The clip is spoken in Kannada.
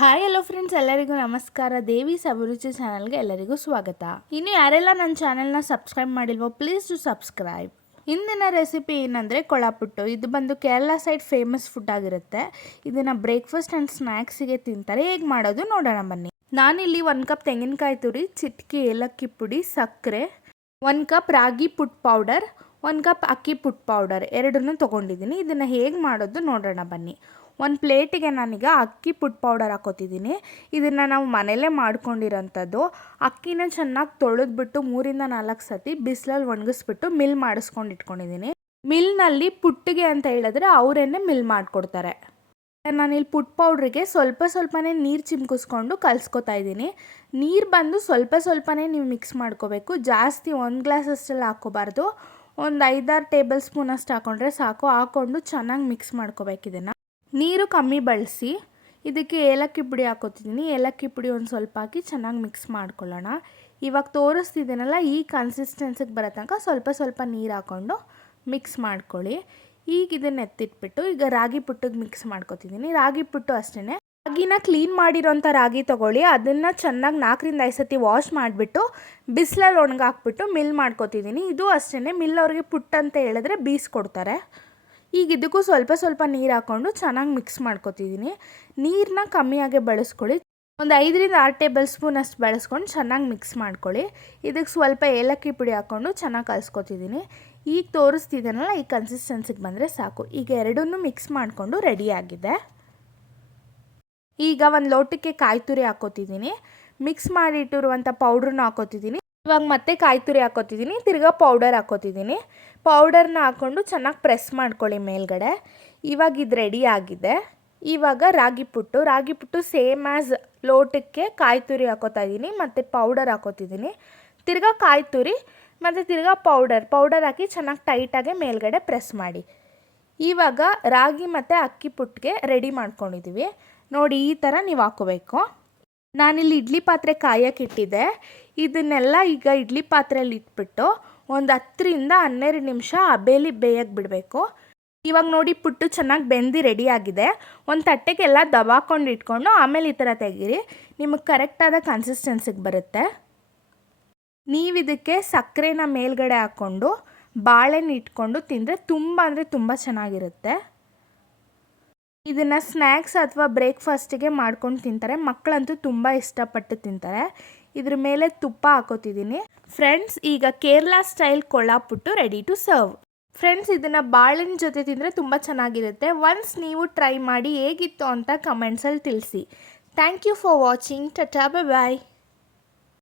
ಹಾಯ್ ಹಲೋ ಫ್ರೆಂಡ್ಸ್ ಎಲ್ಲರಿಗೂ ನಮಸ್ಕಾರ. ದೇವಿ ಸಬರುಚಿ ಚಾನಲ್ಗೆ ಎಲ್ಲರಿಗೂ ಸ್ವಾಗತ. ಇನ್ನು ಯಾರೆಲ್ಲ ನನ್ನ ಚಾನಲ್ನ ಸಬ್ಸ್ಕ್ರೈಬ್ ಮಾಡಿಲ್ವೋ ಪ್ಲೀಸ್ ಟು ಸಬ್ಸ್ಕ್ರೈಬ್ ಇಂದಿನ ರೆಸಿಪಿ ಏನಂದರೆ ಕೊಳಾಪುಟ್ಟು. ಇದು ಬಂದು ಕೇರಳ ಸೈಡ್ ಫೇಮಸ್ ಫುಡ್ ಆಗಿರುತ್ತೆ. ಇದನ್ನು ಬ್ರೇಕ್ಫಾಸ್ಟ್ ಆ್ಯಂಡ್ ಸ್ನ್ಯಾಕ್ಸಿಗೆ ತಿಂತಾರೆ. ಹೇಗೆ ಮಾಡೋದು ನೋಡೋಣ ಬನ್ನಿ. ನಾನಿಲ್ಲಿ ಒಂದು ಕಪ್ ತೆಂಗಿನಕಾಯಿ ತುರಿ, ಚಿಟ್ಕಿ, ಏಲಕ್ಕಿ ಪುಡಿ, ಸಕ್ಕರೆ, ಒಂದು ಕಪ್ ರಾಗಿ ಪುಟ್ ಪೌಡರ್ ಒಂದು ಕಪ್ ಅಕ್ಕಿ ಪುಟ್ ಪೌಡರ್ ಎರಡನ್ನೂ ತೊಗೊಂಡಿದ್ದೀನಿ. ಇದನ್ನು ಹೇಗೆ ಮಾಡೋದು ನೋಡೋಣ ಬನ್ನಿ. ಒಂದು ಪ್ಲೇಟಿಗೆ ನಾನೀಗ ಅಕ್ಕಿ ಪುಟ್ ಪೌಡರ್ ಹಾಕೋತಿದ್ದೀನಿ. ಇದನ್ನು ನಾವು ಮನೆಯಲ್ಲೇ ಮಾಡ್ಕೊಂಡಿರೋಂಥದ್ದು. ಅಕ್ಕಿನ ಚೆನ್ನಾಗಿ ತೊಳೆದ್ಬಿಟ್ಟು ಮೂರಿಂದ ನಾಲ್ಕು ಸತಿ ಬಿಸಿಲಲ್ಲಿ ಒಣಗಿಸ್ಬಿಟ್ಟು ಮಿಲ್ ಮಾಡಿಸ್ಕೊಂಡು ಇಟ್ಕೊಂಡಿದ್ದೀನಿ. ಮಿಲ್ನಲ್ಲಿ ಪುಟ್ಟಿಗೆ ಅಂತ ಹೇಳಿದ್ರೆ ಅವರೇನೆ ಮಿಲ್ ಮಾಡಿಕೊಡ್ತಾರೆ. ನಾನಿಲ್ಲಿ ಪುಟ್ ಪೌಡ್ರಿಗೆ ಸ್ವಲ್ಪ ಸ್ವಲ್ಪನೇ ನೀರು ಚಿಮ್ಕಿಸ್ಕೊಂಡು ಕಲಿಸ್ಕೊತಾ ಇದ್ದೀನಿ. ನೀರು ಬಂದು ಸ್ವಲ್ಪ ಸ್ವಲ್ಪನೇ ನೀವು ಮಿಕ್ಸ್ ಮಾಡ್ಕೋಬೇಕು. ಜಾಸ್ತಿ ಒಂದು ಗ್ಲಾಸ್ ಅಷ್ಟೆಲ್ಲ ಹಾಕೋಬಾರ್ದು ಒಂದು ಐದಾರು ಟೇಬಲ್ ಸ್ಪೂನ್ ಅಷ್ಟು ಹಾಕೊಂಡ್ರೆ ಸಾಕು. ಹಾಕ್ಕೊಂಡು ಚೆನ್ನಾಗಿ ಮಿಕ್ಸ್ ಮಾಡ್ಕೋಬೇಕು ಇದನ್ನು. ನೀರು ಕಮ್ಮಿ ಬಳಸಿ ಇದಕ್ಕೆ ಏಲಕ್ಕಿ ಪುಡಿ ಹಾಕೋತಿದ್ದೀನಿ. ಏಲಕ್ಕಿ ಪುಡಿ ಒಂದು ಸ್ವಲ್ಪ ಹಾಕಿ ಚೆನ್ನಾಗಿ ಮಿಕ್ಸ್ ಮಾಡ್ಕೊಳ್ಳೋಣ. ಇವಾಗ ತೋರಿಸ್ತಿದ್ದೀನಲ್ಲ, ಈ ಕನ್ಸಿಸ್ಟೆನ್ಸಿಗೆ ಬರೋ ತನಕ ಸ್ವಲ್ಪ ಸ್ವಲ್ಪ ನೀರು ಹಾಕ್ಕೊಂಡು ಮಿಕ್ಸ್ ಮಾಡ್ಕೊಳ್ಳಿ. ಈಗ ಇದನ್ನ ಎತ್ತಿಟ್ಬಿಟ್ಟು ಈಗ ರಾಗಿ ಪುಟ್ಟಿಗೆ ಮಿಕ್ಸ್ ಮಾಡ್ಕೊತಿದ್ದೀನಿ. ರಾಗಿ ಪುಟ್ಟು ಅಷ್ಟೇ ರಾಗಿನ ಕ್ಲೀನ್ ಮಾಡಿರೋಂಥ ರಾಗಿ ತೊಗೊಳ್ಳಿ. ಅದನ್ನು ಚೆನ್ನಾಗಿ ನಾಲ್ಕರಿಂದ ಐದು ಸತಿ ವಾಶ್ ಮಾಡಿಬಿಟ್ಟು ಬಿಸಿಲಲ್ಲಿ ಒಣಗಾಕ್ಬಿಟ್ಟು ಮಿಲ್ ಮಾಡ್ಕೊತಿದ್ದೀನಿ. ಇದು ಅಷ್ಟೇ ಮಿಲ್ ಅವ್ರಿಗೆ ಪುಟ್ಟಂತ ಹೇಳಿದ್ರೆ ಬೀಸ್ಕೊಡ್ತಾರೆ. ಈಗ ಇದಕ್ಕೂ ಸ್ವಲ್ಪ ಸ್ವಲ್ಪ ನೀರು ಹಾಕ್ಕೊಂಡು ಚೆನ್ನಾಗಿ ಮಿಕ್ಸ್ ಮಾಡ್ಕೊತಿದ್ದೀನಿ ನೀರನ್ನ ಕಮ್ಮಿಯಾಗೆ ಬಳಸ್ಕೊಳ್ಳಿ. ಒಂದು ಐದರಿಂದ ಆರು ಟೇಬಲ್ ಸ್ಪೂನ್ ಅಷ್ಟು ಬಳಸ್ಕೊಂಡು ಚೆನ್ನಾಗಿ ಮಿಕ್ಸ್ ಮಾಡ್ಕೊಳ್ಳಿ. ಇದಕ್ಕೆ ಸ್ವಲ್ಪ ಏಲಕ್ಕಿ ಪುಡಿ ಹಾಕ್ಕೊಂಡು ಚೆನ್ನಾಗಿ ಕಲಿಸ್ಕೊತಿದ್ದೀನಿ ಈಗ ತೋರಿಸ್ತಿದ್ದೀನಲ್ಲ ಈ ಕನ್ಸಿಸ್ಟೆನ್ಸಿಗೆ ಬಂದರೆ ಸಾಕು. ಈಗ ಎರಡನ್ನೂ ಮಿಕ್ಸ್ ಮಾಡಿಕೊಂಡು ರೆಡಿಯಾಗಿದೆ ಈಗ ಒಂದು ಲೋಟಕ್ಕೆ ಕಾಯಿ ತುರಿ ಹಾಕೋತಿದ್ದೀನಿ ಮಿಕ್ಸ್ ಮಾಡಿಟ್ಟಿರುವಂಥ ಪೌಡ್ರನ್ನ ಹಾಕೋತಿದ್ದೀನಿ ಇವಾಗ ಮತ್ತೆ ಕಾಯಿ ತುರಿ ಹಾಕೋತಿದ್ದೀನಿ, ತಿರ್ಗಾ ಪೌಡರ್ ಹಾಕೋತಿದ್ದೀನಿ. ಪೌಡರ್ನ ಹಾಕ್ಕೊಂಡು ಚೆನ್ನಾಗಿ ಪ್ರೆಸ್ ಮಾಡ್ಕೊಳ್ಳಿ ಮೇಲ್ಗಡೆ. ಇವಾಗ ಇದು ರೆಡಿ ಆಗಿದೆ. ಇವಾಗ ರಾಗಿ ಪುಟ್ಟು ರಾಗಿ ಪುಟ್ಟು ಸೇಮ್ ಆ್ಯಸ್ ಲೋಟಕ್ಕೆ ಕಾಯಿ ತುರಿ ಹಾಕೋತಾ ಇದ್ದೀನಿ, ಮತ್ತು ಪೌಡರ್ ಹಾಕೋತಿದ್ದೀನಿ. ತಿರ್ಗಾ ಕಾಯಿ ತುರಿ ಮತ್ತು ತಿರ್ಗಾ ಪೌಡರ್ ಪೌಡರ್ ಹಾಕಿ ಚೆನ್ನಾಗಿ ಟೈಟಾಗಿ ಮೇಲ್ಗಡೆ ಪ್ರೆಸ್ ಮಾಡಿ. ಇವಾಗ ರಾಗಿ ಮತ್ತು ಅಕ್ಕಿ ಪುಟ್ಟಿಗೆ ರೆಡಿ ಮಾಡ್ಕೊಂಡಿದ್ದೀವಿ ನೋಡಿ ಈ ಥರ ನೀವು ಹಾಕೋಬೇಕು. ನಾನಿಲ್ಲಿ ಇಡ್ಲಿ ಪಾತ್ರೆ ಕಾಯಕ್ಕೆ ಇಟ್ಟಿದ್ದೆ. ಇದನ್ನೆಲ್ಲ ಈಗ ಇಡ್ಲಿ ಪಾತ್ರೆಯಲ್ಲಿ ಇಟ್ಬಿಟ್ಟು ಒಂದು ಹತ್ತರಿಂದ ಹನ್ನೆರಡು ನಿಮಿಷ ಅಬೇಲಿ ಬೇಯಕ್ಕೆ ಬಿಡಬೇಕು. ಇವಾಗ ನೋಡಿ ಪುಟ್ಟು ಚೆನ್ನಾಗಿ ಬೆಂದು ರೆಡಿ ಆಗಿದೆ. ಒಂದು ತಟ್ಟೆಗೆಲ್ಲ ದಬಾಕೊಂಡು ಇಟ್ಕೊಂಡು ಆಮೇಲೆ ಈ ಥರ ತೆಗೀರಿ. ನಿಮಗೆ ಕರೆಕ್ಟಾದ ಕನ್ಸಿಸ್ಟೆನ್ಸಿಗೆ ಬರುತ್ತೆ. ನೀವು ಇದಕ್ಕೆ ಸಕ್ಕರೆನ ಮೇಲ್ಗಡೆ ಹಾಕ್ಕೊಂಡು ಬಾಳೆಹಣ್ಣು ಇಟ್ಕೊಂಡು ತಿಂದರೆ ತುಂಬ ಅಂದರೆ ತುಂಬ ಚೆನ್ನಾಗಿರುತ್ತೆ. ಇದನ್ನು ಸ್ನ್ಯಾಕ್ಸ್ ಅಥವಾ ಬ್ರೇಕ್ಫಾಸ್ಟಿಗೆ ಮಾಡ್ಕೊಂಡು ತಿಂತಾರೆ. ಮಕ್ಕಳಂತೂ ತುಂಬ ಇಷ್ಟಪಟ್ಟು ತಿಂತಾರೆ. ಇದ್ರ ಮೇಲೆ ತುಪ್ಪ ಹಾಕೋತಿದ್ದೀನಿ. ಫ್ರೆಂಡ್ಸ್, ಈಗ Kerala style ಕೊಳ್ಳಾಪುಟ್ಟು ready to serve friends, ಇದನ್ನು ಬಾಳೆಹಣ್ಣು ಜೊತೆ ತಿಂದರೆ ತುಂಬ ಚೆನ್ನಾಗಿರುತ್ತೆ. ಒನ್ಸ್ ನೀವು ಟ್ರೈ ಮಾಡಿ ಹೇಗಿತ್ತು ಅಂತ ಕಮೆಂಟ್ಸಲ್ಲಿ ತಿಳಿಸಿ. Thank you for watching ta-ta bye